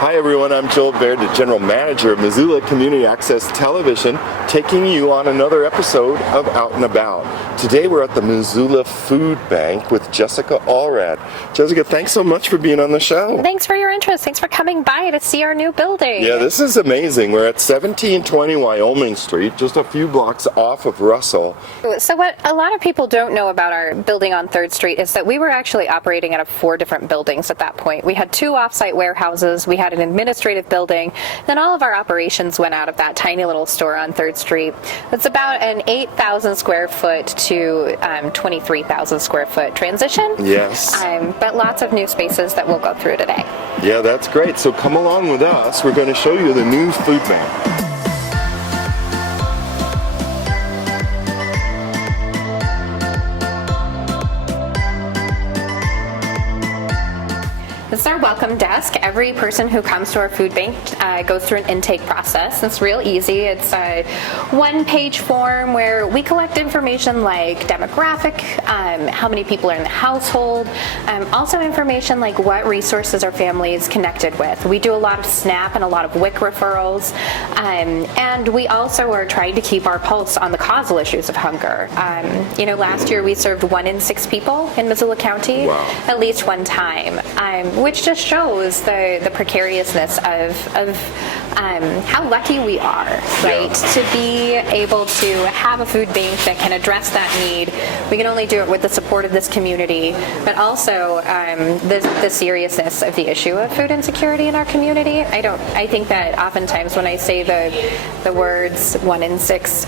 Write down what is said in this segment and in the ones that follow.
Hi everyone, I'm Joel Baird, the General Manager of Missoula Community Access Television, taking you on another episode of Out and About. Today we're at the Missoula Food Bank with Jessica Allred. Jessica, thanks so much for being on the show. Thanks for your interest. Thanks for coming by to see our new building. Yeah, this is amazing. We're at 1720 Wyoming Street, just a few blocks off of Russell. So what a lot of people don't know about our building on 3rd Street is that we were actually operating out of 4 different buildings at that point. We had 2 off-site warehouses, we had an administrative building, then all of our operations went out of that tiny little store on 3rd Street. It's about an 8,000 square foot to 23,000 square foot transition. Yes. But lots of new spaces that we'll go through today. Yeah, that's great. So come along with us. We're going to show you the new food bank. This is our welcome desk. Every person who comes to our food bank goes through an intake process. It's real easy. It's a 1-page form where we collect information like demographic, how many people are in the household, also information like what resources our family is connected with. We do a lot of SNAP and a lot of WIC referrals, and we also are trying to keep our pulse on the causal issues of hunger. Last year we served 1 in 6 people in Missoula County, wow, at least one time. Which just shows the precariousness of how lucky we are, right? Yeah. To be able to have a food bank that can address that need. We can only do it with the support of this community, but also the seriousness of the issue of food insecurity in our community. I think that oftentimes when I say the words 1 in 6,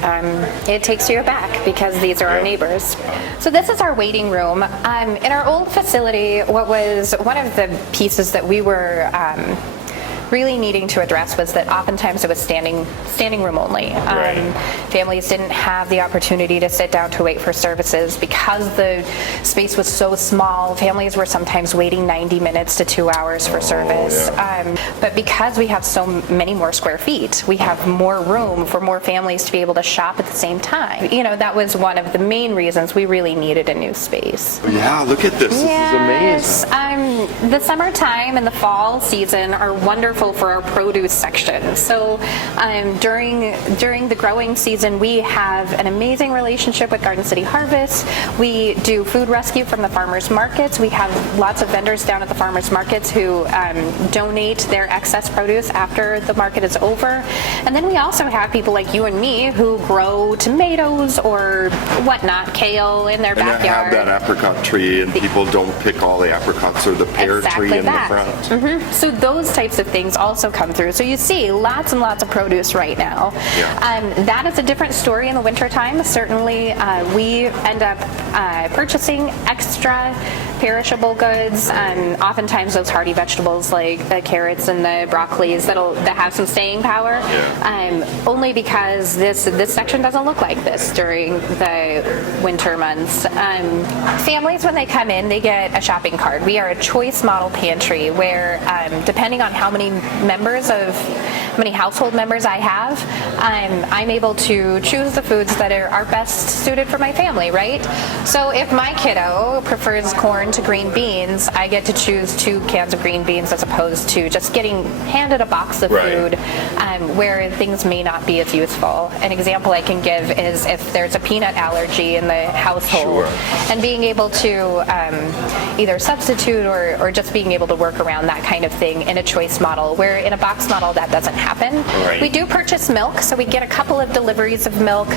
it takes you aback because these are our neighbors. So this is our waiting room. In our old facility, what was one of the pieces that we were really needing to address was that oftentimes it was standing room only. Right. Families didn't have the opportunity to sit down to wait for services because the space was so small. Families were sometimes waiting 90 minutes to 2 hours for service. Yeah. But because we have so many more square feet, we have more room for more families to be able to shop at the same time. That was one of the main reasons we really needed a new space. Yeah, look at this. This is amazing. The summertime and the fall season are wonderful for our produce section. So during the growing season, we have an amazing relationship with Garden City Harvest. We do food rescue from the farmers markets. We have lots of vendors down at the farmers markets who donate their excess produce after the market is over. And then we also have people like you and me who grow tomatoes or whatnot, kale in their backyard. And have that apricot tree, and people don't pick all the apricots or the pear exactly tree in that. the front. Mm-hmm. So those types of things also come through. So you see lots and lots of produce right now. Yeah. That is a different story in the wintertime. Certainly we end up purchasing extra perishable goods, and oftentimes those hardy vegetables like the carrots and the broccolis that have some staying power. Yeah. Only because this section doesn't look like this during the winter months. Families, when they come in, they get a shopping cart. We are a choice model pantry where depending on how many household members I have, I'm able to choose the foods that are best suited for my family, right? So if my kiddo prefers corn to green beans, I get to choose 2 cans of green beans as opposed to just getting handed a box of food where things may not be as useful. An example I can give is if there's a peanut allergy in the household, and being able to either substitute or just being able to work around that kind of thing in a choice model, where in a box model that doesn't happen. Right. We do purchase milk, so we get a couple of deliveries of milk.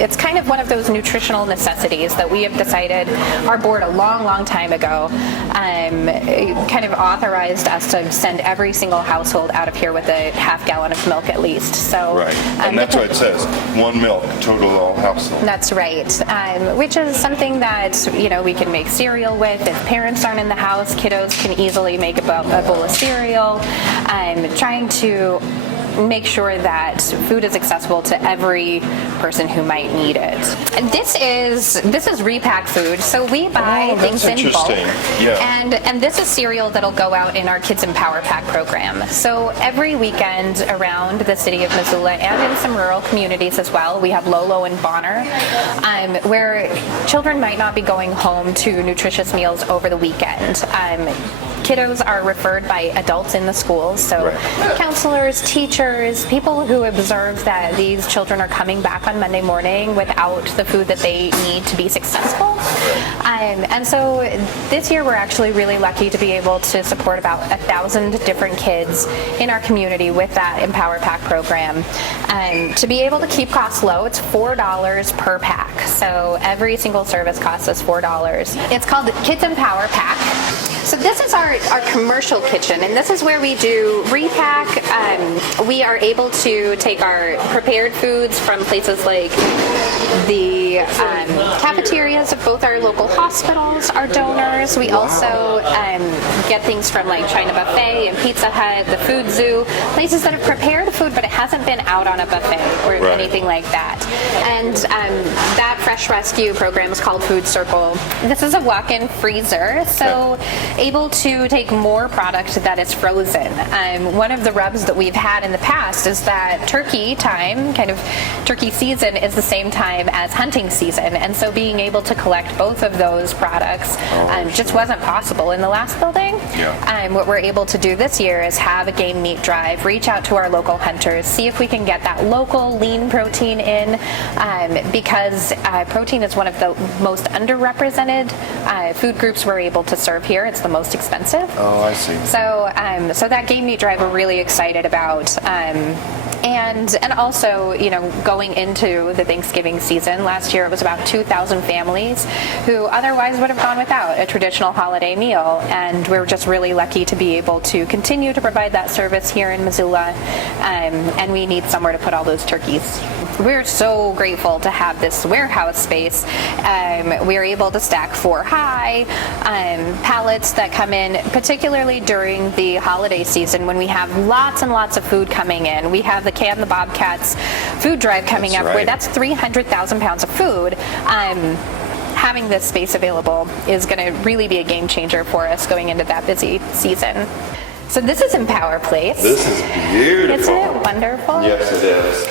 It's kind of one of those nutritional necessities that we have decided, our board a long time ago, kind of authorized us to send every single household out of here with a half gallon of milk at least. So, right, and that's what it says, 1 milk total all household. That's right, which is something that we can make cereal with. If parents aren't in the house, kiddos can easily make a bowl of cereal. Trying to make sure that food is accessible to every person who might need it. And this is repack food, so we buy things in bulk. Yeah. And this is cereal that'll go out in our Kids Empower Pack program. So every weekend around the city of Missoula and in some rural communities as well, we have Lolo and Bonner, where children might not be going home to nutritious meals over the weekend. kiddos are referred by adults in the schools, so counselors, teachers, people who observe that these children are coming back on Monday morning without the food that they need to be successful. And so this year we're actually really lucky to be able to support about 1,000 different kids in our community with that Empower Pack program. To be able to keep costs low, it's $4 per pack. So every single service costs us $4. It's called Kids Empower Pack. So this is our commercial kitchen, and this is where we do repack. We are able to take our prepared foods from places like the cafeterias of both our local hospitals, our donors. We also get things from like China Buffet and Pizza Hut, the Food Zoo, places that have prepared food but it hasn't been out on a buffet or anything like that. And that Fresh Rescue program is called Food Circle. This is a walk-in freezer, so able to take more product that is frozen. One of the rubs that we've had in the past is that turkey time, kind of turkey season, is the same time as hunting season, and so being able to collect both of those products just wasn't possible in the last building. What we're able to do this year is have a game meat drive, reach out to our local hunters, see if we can get that local lean protein in, because protein is one of the most underrepresented food groups we're able to serve here. It's the most expensive. Oh, I see. So, so that game meat drive we're really excited about. And also, you know, going into the Thanksgiving season, last year it was about 2,000 families who otherwise would have gone without a traditional holiday meal, and we're just really lucky to be able to continue to provide that service here in Missoula, and we need somewhere to put all those turkeys. We're so grateful to have this warehouse space. We're able to stack 4 high pallets that come in, particularly during the holiday season when we have lots and lots of food coming in. We have the Can the Bobcats food drive coming up, where that's 300,000 pounds of food. Having this space available is going to really be a game changer for us going into that busy season. So this is Empower Place. This is beautiful. Isn't it wonderful? Yes, it is.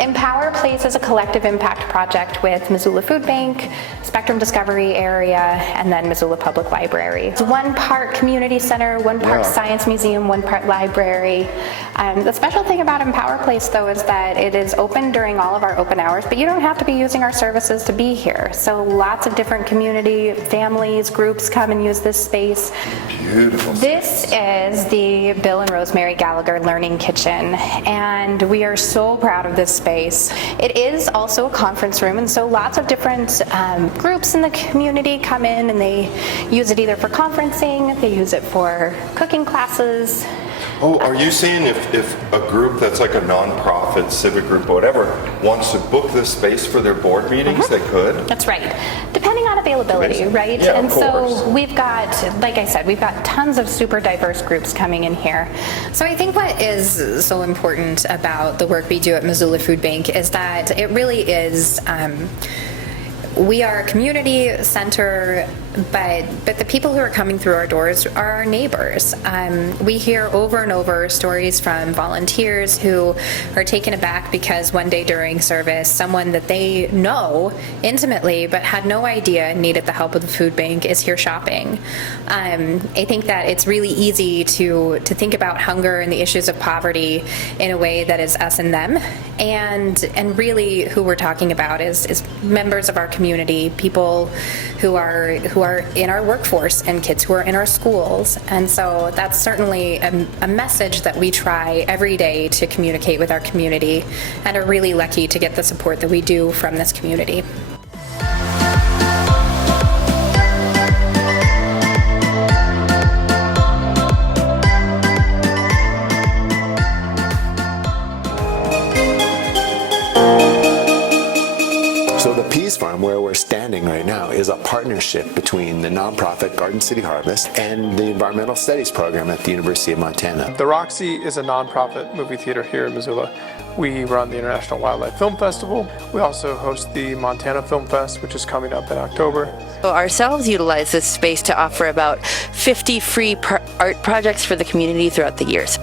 Empower Place is a collective impact project with Missoula Food Bank, Spectrum Discovery Area, and then Missoula Public Library. It's 1 part community center, 1 part science museum, 1 part library. The special thing about Empower Place, though, is that it is open during all of our open hours, but you don't have to be using our services to be here. So lots of different community families, groups come and use this space. Beautiful. This is the Bill and Rosemary Gallagher Learning Kitchen, and we are so proud of this space. It is also a conference room, and so lots of different groups in the community come in and they use it either for conferencing, they use it for cooking classes. Oh, are you saying if a group that's like a nonprofit, civic group, whatever, wants to book this space for their board meetings, they could? That's right. Depending on availability, right? Yeah, and of course. So we've got, like I said, we've got tons of super diverse groups coming in here. So I think what is so important about the work we do at Missoula Food Bank is that it really is, we are a community center, but the people who are coming through our doors are our neighbors. We hear over and over stories from volunteers who are taken aback because one day during service, someone that they know intimately but had no idea needed the help of the food bank is here shopping. I think that it's really easy to think about hunger and the issues of poverty in a way that is us and them, and really who we're talking about is members of our community, people who are in our workforce and kids who are in our schools. And so that's certainly a message that we try every day to communicate with our community, and are really lucky to get the support that we do from this community. So the Peas Farm, where we're standing right now, is a partnership between the nonprofit Garden City Harvest and the Environmental Studies program at the University of Montana. The Roxy is a nonprofit movie theater here in Missoula. We run the International Wildlife Film Festival. We also host the Montana Film Fest, which is coming up in October. So ourselves utilize this space to offer about 50 free art projects for the community throughout the years.